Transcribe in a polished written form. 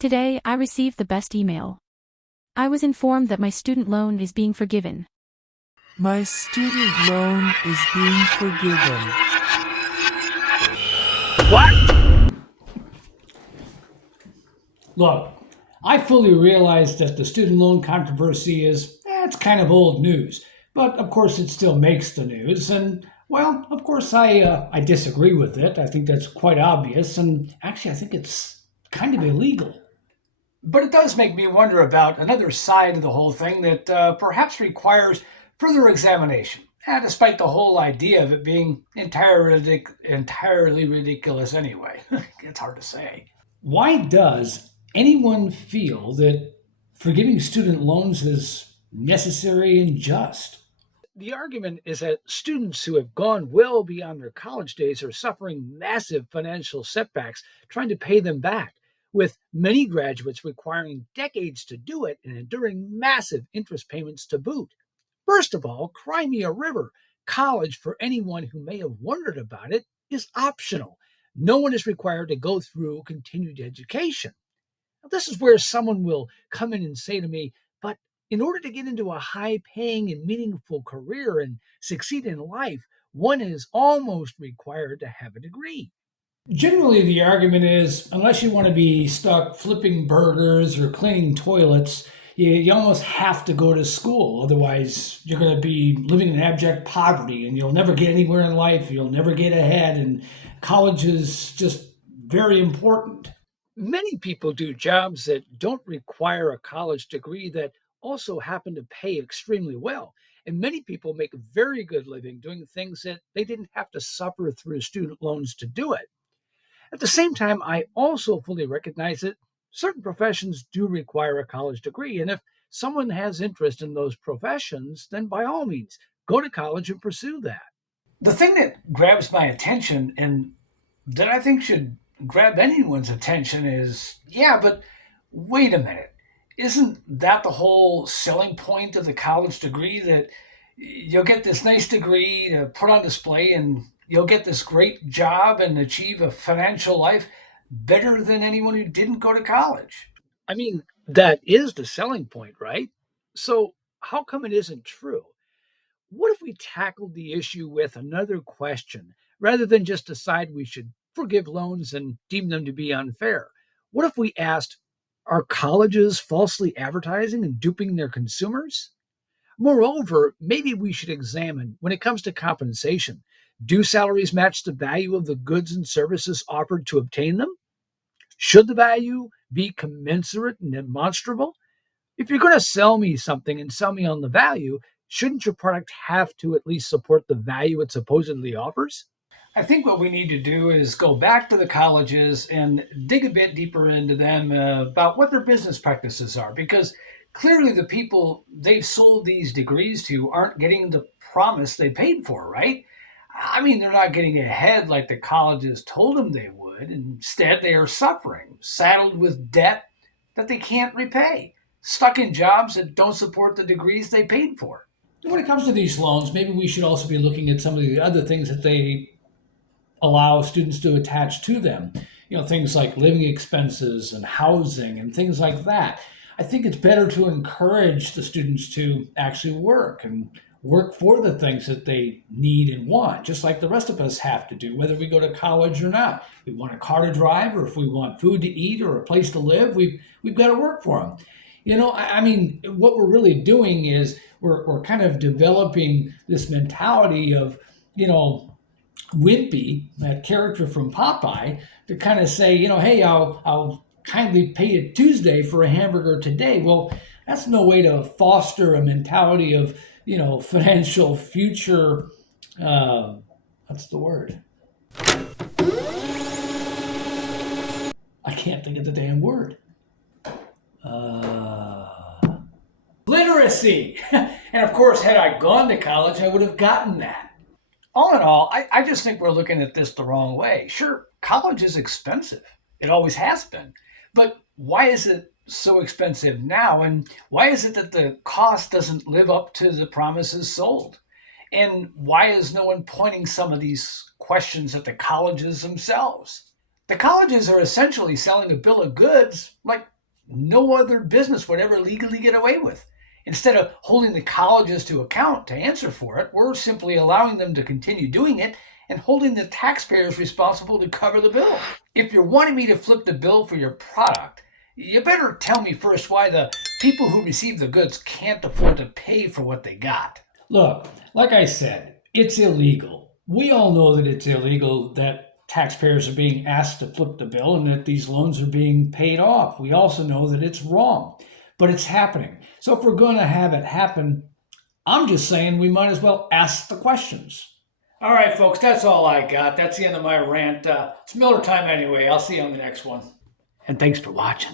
Today, I received the best email. I was informed that my student loan is being forgiven. My student loan is being forgiven. What? Look, I fully realize that the student loan controversy is, it's kind of old news, but of course it still makes the news. And well, of course I disagree with it. I think that's quite obvious, and actually I think it's kind of illegal. But it does make me wonder about another side of the whole thing that perhaps requires further examination. Despite the whole idea of it being entirely ridiculous anyway. It's hard to say. Why does anyone feel that forgiving student loans is necessary and just? The argument is that students who have gone well beyond their college days are suffering massive financial setbacks trying to pay them back, with many graduates requiring decades to do it and enduring massive interest payments to boot. First of all, cry me a river. College, for anyone who may have wondered about it, is optional. No one is required to go through continued education. Now, this is where someone will come in and say to me, but in order to get into a high paying and meaningful career and succeed in life, one is almost required to have a degree. Generally, the argument is unless you want to be stuck flipping burgers or cleaning toilets, you almost have to go to school. Otherwise, you're going to be living in abject poverty and you'll never get anywhere in life. You'll never get ahead. And college is just very important. Many people do jobs that don't require a college degree that also happen to pay extremely well. And many people make a very good living doing things that they didn't have to suffer through student loans to do it. At the same time, I also fully recognize that certain professions do require a college degree. And if someone has interest in those professions, then by all means, go to college and pursue that. The thing that grabs my attention and that I think should grab anyone's attention is yeah, but wait a minute. Isn't that the whole selling point of the college degree that you'll get this nice degree to put on display and you'll get this great job and achieve a financial life better than anyone who didn't go to college? I mean, that is the selling point, right? So, how come it isn't true? What if we tackled the issue with another question rather than just decide we should forgive loans and deem them to be unfair? What if we asked, are colleges falsely advertising and duping their consumers? Moreover, maybe we should examine when it comes to compensation, do salaries match the value of the goods and services offered to obtain them? Should the value be commensurate and demonstrable? If you're going to sell me something and sell me on the value, shouldn't your product have to at least support the value it supposedly offers? I think what we need to do is go back to the colleges and dig a bit deeper into them about what their business practices are, because clearly the people they've sold these degrees to aren't getting the promise they paid for, right? I mean, they're not getting ahead like the colleges told them they would. Instead, they are suffering, saddled with debt that they can't repay, stuck in jobs that don't support the degrees they paid for. When it comes to these loans, maybe we should also be looking at some of the other things that they allow students to attach to them. Things like living expenses and housing and things like that. I think it's better to encourage the students to actually work and work for the things that they need and want, just like the rest of us have to do, whether we go to college or not. We want a car to drive, or if we want food to eat or a place to live, we've got to work for them. I mean, what we're really doing is we're kind of developing this mentality of, Wimpy, that character from Popeye, to kind of say, hey, I'll kindly pay you Tuesday for a hamburger today. Well, that's no way to foster a mentality of, financial future. What's the word? I can't think of the damn word. Literacy. And of course, had I gone to college, I would have gotten that. All in all, I just think we're looking at this the wrong way. Sure, college is expensive. It always has been. But why is it so expensive now? And why is it that the cost doesn't live up to the promises sold? And why is no one pointing some of these questions at the colleges themselves? The colleges are essentially selling a bill of goods like no other business would ever legally get away with. Instead of holding the colleges to account to answer for it, we're simply allowing them to continue doing it and holding the taxpayers responsible to cover the bill. If you're wanting me to flip the bill for your product, you better tell me first why the people who receive the goods can't afford to pay for what they got. Look, like I said, it's illegal. We all know that it's illegal that taxpayers are being asked to flip the bill and that these loans are being paid off. We also know that it's wrong, but it's happening. So if we're going to have it happen, I'm just saying we might as well ask the questions. All right, folks, that's all I got. That's the end of my rant. It's Miller time anyway. I'll see you on the next one. And thanks for watching.